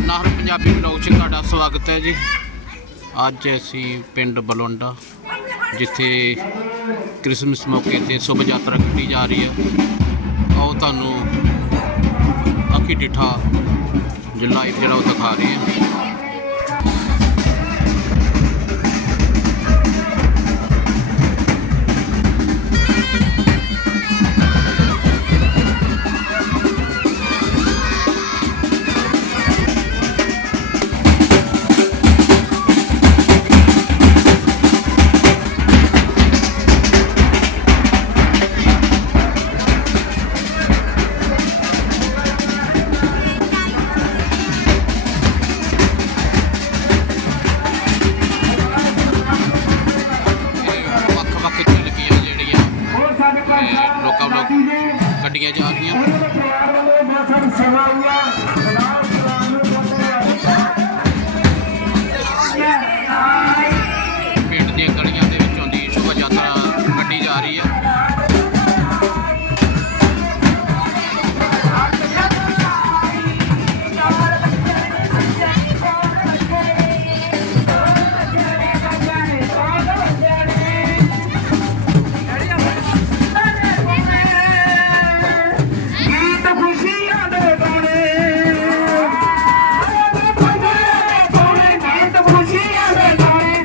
ਨਾਹਰ Punjabi blog 'ਚ ਤੁਹਾਡਾ ਸਵਾਗਤ ਹੈ ਜੀ। ਅੱਜ ਅਸੀਂ ਪਿੰਡ ਬਲਵੰਡਾ ਜਿੱਥੇ ਕ੍ਰਿਸਮਸ ਮੌਕੇ ਤੇ ਸ਼ੁਭ ਯਾਤਰਾ ਕੱਢੀ ਜਾ ਰਹੀ ਹੈ। ਆਓ ਤੁਹਾਨੂੰ ਅੱਖੀ ਡਿਠਾ ਜੋ ਲਾਈਵ ਜਿਹੜਾ ਉਹ ਦਿਖਾ ਰਹੇ ਹਾਂ। New York.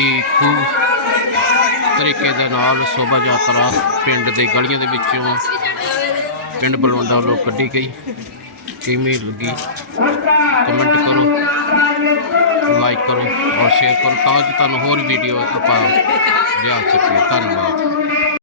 ਜਿਹੜੀ ਖੂਬ ਤਰੀਕੇ ਦੇ ਨਾਲ ਸ਼ੋਭਾ ਯਾਤਰਾ ਪਿੰਡ ਦੇ ਗਲੀਆਂ ਦੇ ਵਿੱਚੋਂ ਪਿੰਡ ਬਲਵੰਡਾ ਵੱਲੋਂ ਕੱਢੀ ਗਈ। ਕਿਵੇਂ ਲੱਗੀ? ਕਮੈਂਟ ਕਰੋ, ਲਾਈਕ ਕਰੋ ਔਰ ਸ਼ੇਅਰ ਕਰੋ ਤਾਂ ਜੋ ਤੁਹਾਨੂੰ ਹੋਰ ਵੀਡੀਓ ਆਪਾਂ ਲਿਆ ਸਕੀਏ। ਧੰਨਵਾਦ।